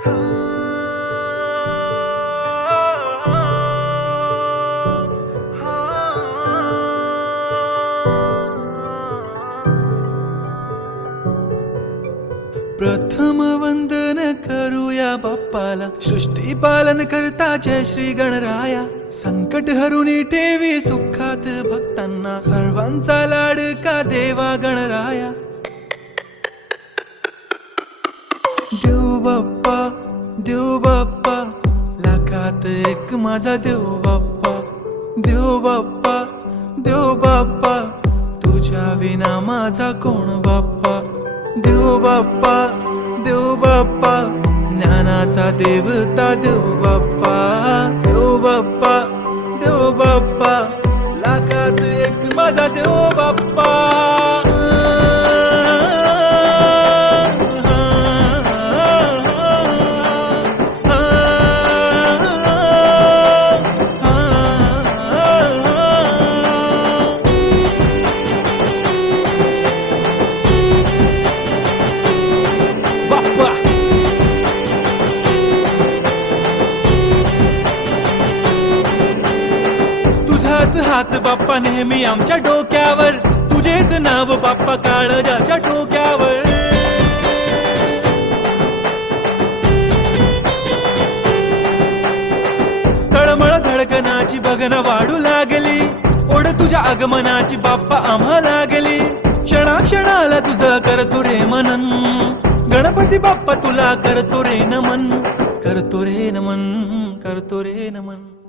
प्रथम वंदन करूया बाप्पाला, सृष्टी पालन करता जय श्री गणराया. संकट हरुनी ठेवी सुखात भक्तांना, सर्वांचा लाडका देवा गणराया. देव बाप्पा, देव बाप्पा, लाखात एक माझा देव बाप्पा. देव बाप्पा, देव बाप्पा, तुझ्या विना माझा कोण बाप्पा. देव बाप्पा, देव बाप्पा, ज्ञानाचा देवता देव बाप्पा. देव बाप्पा, देव बाप्पा, लाखात एक माझा देव बाप्पा. तुझाच हात बाप्पा नेहमी आमच्या डोक्यावर, तुझेच नाव बाप्पा काळजाच्या टोक्यावर. तळमळ धडकनाची बघन वाढू लागली, ओढ तुझ्या आगमनाची बाप्पा आम्हा लागली. क्षणाक्षणाला तुझं करतो रे मनन, गणपती बाप्पा तुला करतो रे नमन. करतो रे नमन, करतो रे नमन.